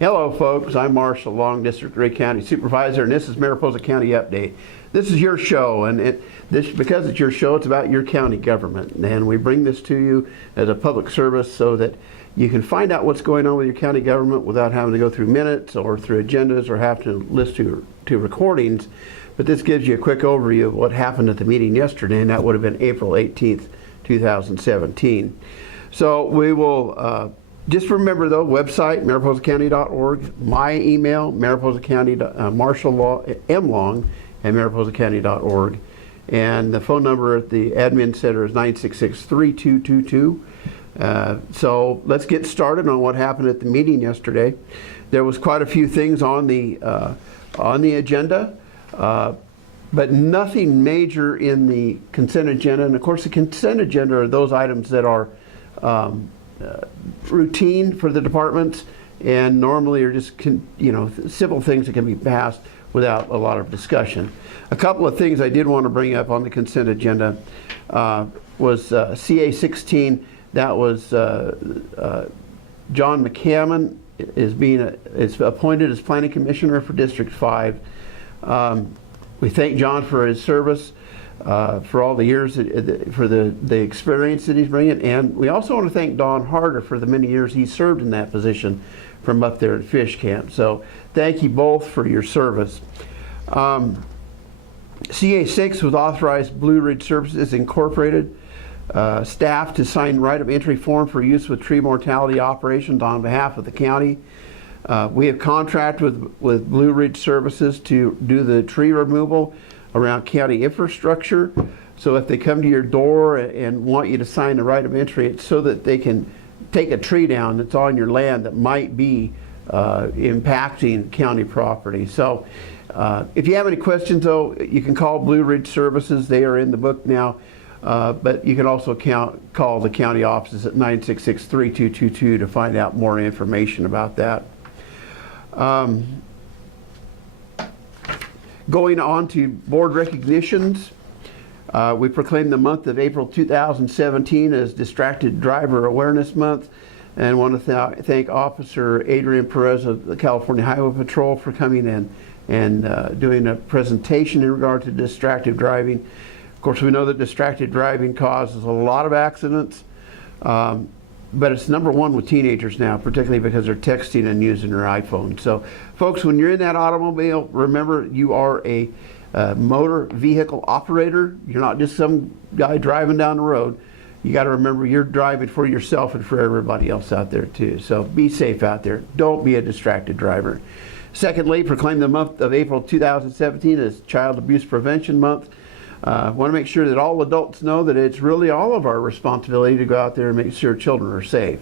Hello folks, I'm Marshal, Long District 3 County Supervisor, and this is Mariposa County Update. This is your show, and because it's your show, it's about your county government. And we bring this to you as a public service so that you can find out what's going on with your county government without having to go through minutes or through agendas or have to listen to recordings. But this gives you a quick overview of what happened at the meeting yesterday, and that would have been April 18th, 2017. So we will just remember, though, website, mariposacounty.org, my email, Marshal M. Long at mariposacounty.org, and the phone number at the admin center is 966-3222. So let's get started on what happened at the meeting yesterday. There was quite a few things on the agenda, but nothing major in the consent agenda. And of course, the consent agenda are those items that are routine for the departments and normally are just simple things that can be passed without a lot of discussion. A couple of things I did want to bring up on the consent agenda was CA 16. That was John McCammon is appointed as Planning Commissioner for District 5. We thank John for his service, for all the years, for the experience that he's bringing, and we also want to thank Don Harder for the many years he served in that position from up there at Fish Camp. So thank you both for your service. CA6 was authorized Blue Ridge Services Incorporated staff to sign right of entry form for use with tree mortality operations on behalf of the county. We have contracted with Blue Ridge Services to do the tree removal around county infrastructure. So if they come to your door and want you to sign the right of entry, it's so that they can take a tree down that's on your land that might be impacting county property. So if you have any questions, though, you can call Blue Ridge Services. They are in the book now. But you can also call the county offices at 966-3222 to find out more information about that. Going on to board recognitions, we proclaimed the month of April 2017 as Distracted Driver Awareness Month, and want to thank Officer Adrian Perez of the California Highway Patrol for coming in and doing a presentation in regard to distracted driving. Of course, we know that distracted driving causes a lot of accidents, but it's number one with teenagers now, particularly because they're texting and using their iPhone. So, folks, when you're in that automobile, remember you are a motor vehicle operator. You're not just some guy driving down the road. You got to remember you're driving for yourself and for everybody else out there too. So be safe out there. Don't be a distracted driver. Secondly, proclaim the month of April 2017 as Child Abuse Prevention Month. Want to make sure that all adults know that it's really all of our responsibility to go out there and make sure children are safe.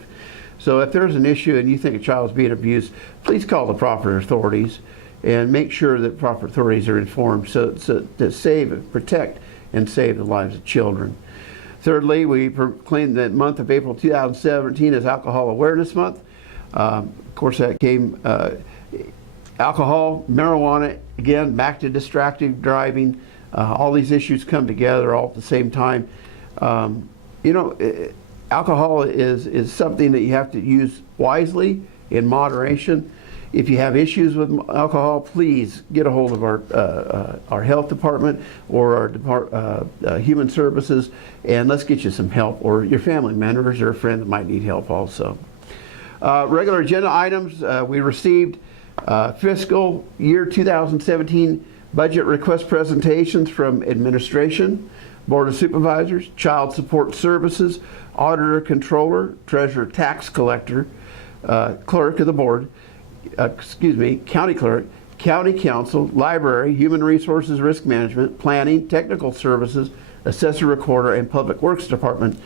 So if there's an issue and you think a child is being abused, please call the proper authorities and make sure that proper authorities are informed so to protect and save the lives of children. Thirdly, we proclaim the month of April 2017 as Alcohol Awareness Month. Of course, that came alcohol, marijuana, again, back to distracted driving. All these issues come together all at the same time. Alcohol is something that you have to use wisely, in moderation. If you have issues with alcohol, please get a hold of our health department or our human services, and let's get you some help, or your family members or a friend that might need help also. Regular agenda items, we received fiscal year 2017 budget request presentations from administration, Board of Supervisors, Child Support Services, Auditor, Controller, Treasurer, Tax Collector, Clerk of the Board, County Clerk, County Council, Library, Human Resources, Risk Management, Planning, Technical Services, Assessor Recorder, and Public Works Department.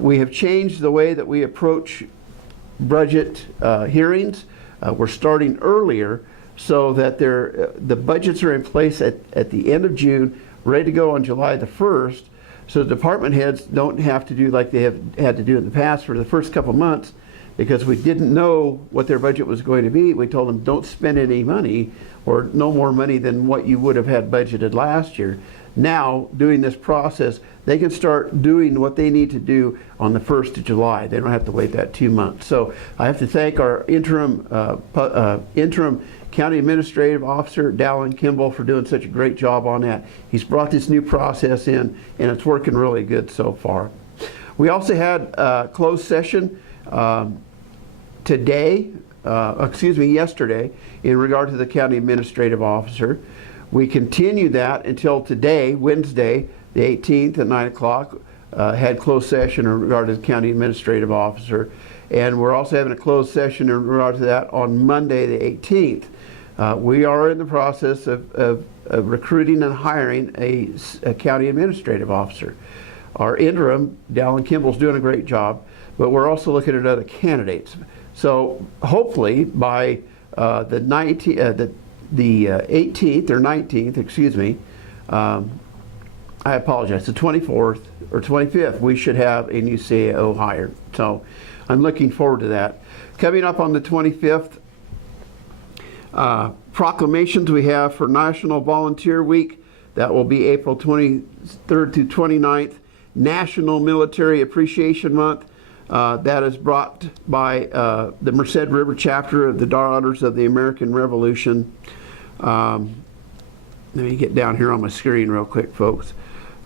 We have changed the way that we approach budget hearings. We're starting earlier so that the budgets are in place at the end of June, ready to go on July the 1st, so the department heads don't have to do like they have had to do in the past for the first couple months, because we didn't know what their budget was going to be. We told them don't spend any money or no more money than what you would have had budgeted last year. now doing this process, they can start doing what they need to do on the 1st of July. They don't have to wait that 2 months. So I have to thank our interim County Administrative Officer, Dallin Kimball, for doing such a great job on that. He's brought this new process in, and it's working really good so far. We also had a closed session yesterday, in regard to the County Administrative Officer. We continued that until today, Wednesday, the 18th at 9 o'clock, had closed session in regard to the County Administrative Officer. And we're also having a closed session in regard to that on Monday, the 18th. We are in the process of recruiting and hiring a County Administrative Officer. Our interim, Dallin Kimball's doing a great job, but we're also looking at other candidates. So hopefully by the 18th or 19th, excuse me, I apologize, the 24th or 25th, we should have a new CAO hired. So I'm looking forward to that. Coming up on the 25th, proclamations we have for National Volunteer Week. That will be April 23rd to 29th. National Military Appreciation Month. That is brought by the Merced River chapter of the Daughters of the American Revolution. Let me get down here on my screen real quick, folks.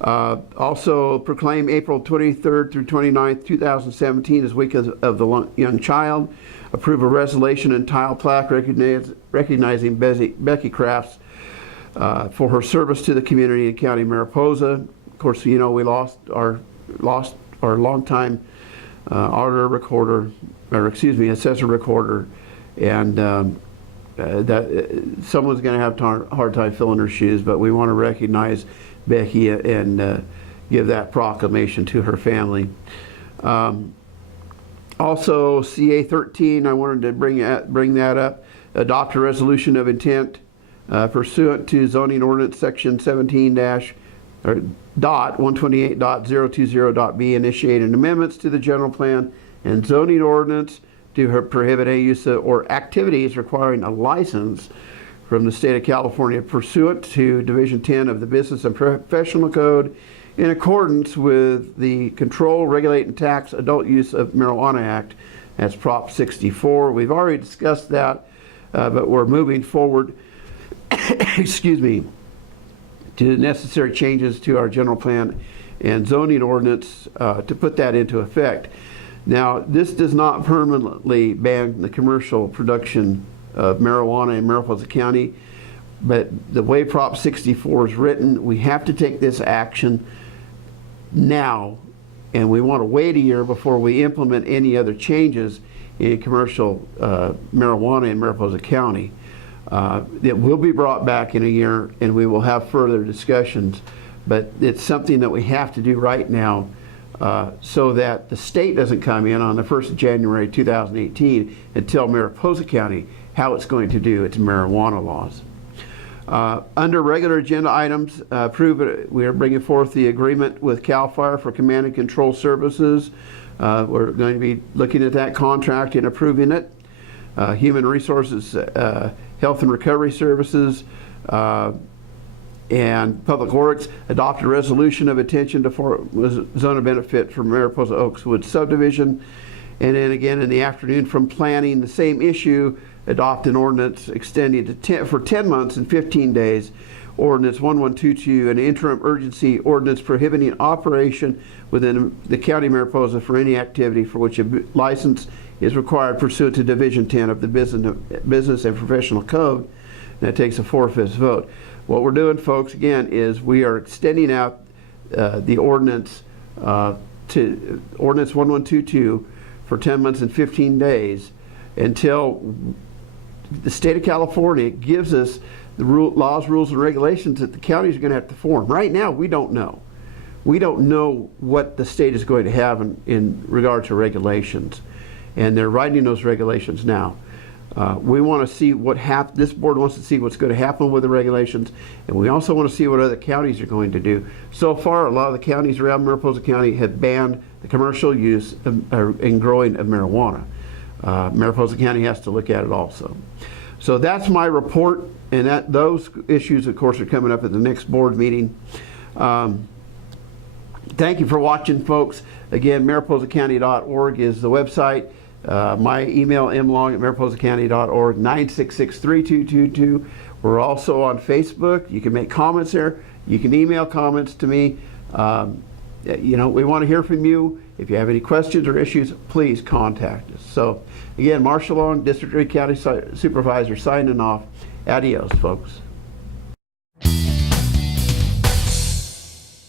Also proclaim April 23rd through 29th, 2017 as Week of the Young Child. Approve a resolution and tile plaque recognizing Becky Crafts for her service to the community in County Mariposa. Of course, you know, we lost our longtime auditor recorder, or excuse me, assessor recorder, and that someone's going to have a hard time filling her shoes, but we want to recognize Becky and give that proclamation to her family. Also, CA 13, I wanted to bring that up. Adopt a resolution of intent pursuant to zoning ordinance section 128.020.b, initiating amendments to the general plan and zoning ordinance to prohibit any use of, or activities requiring a license from the state of California pursuant to Division 10 of the Business and Professional Code, in accordance with the Control, Regulate, and Tax Adult Use of Marijuana Act. That's Prop 64. We've already discussed that, but we're moving forward excuse me, to the necessary changes to our general plan and zoning ordinance to put that into effect. Now, this does not permanently ban the commercial production of marijuana in Mariposa County, but the way Prop 64 is written, we have to take this action now, and we want to wait a year before we implement any other changes in commercial marijuana in Mariposa County. It will be brought back in a year, and we will have further discussions, but it's something that we have to do right now so that the state doesn't come in on the 1st of January 2018 and tell Mariposa County how it's going to do its marijuana laws. Under regular agenda items, we are bringing forth the agreement with CAL FIRE for command and control services. We're going to be looking at that contract and approving it. Human Resources, Health and Recovery Services, and Public Works adopt a resolution of attention to zone of benefit for Mariposa Oakswood subdivision. And then again in the afternoon from planning, the same issue, adopt an ordinance extending to for 10 months and 15 days. Ordinance 1122, an interim urgency ordinance prohibiting operation within the County of Mariposa for any activity for which a license is required pursuant to Division 10 of the Business and Professional Code. And that takes a 4/5 vote. What we're doing, folks, again, is we are extending out the ordinance to Ordinance 1122 for 10 months and 15 days until the state of California gives us the laws, rules, and regulations that the counties are going to have to form. Right now, we don't know. We don't know what the state is going to have in regard to regulations. And they're writing those regulations now. We want to see what this board wants to see what's going to happen with the regulations, and we also want to see what other counties are going to do. So far, a lot of the counties around Mariposa County have banned the commercial use and growing of marijuana. Mariposa County has to look at it also. So that's my report, and those issues, of course, are coming up at the next board meeting. Thank you for watching, folks. Again, mariposacounty.org is the website. My email, mlong@mariposacounty.org, 966-3222. We're also on Facebook. You can make comments there. You can email comments to me. We want to hear from you. If you have any questions or issues, please contact us. So, again, Marshal, District 3 County Supervisor signing off. Adios, folks.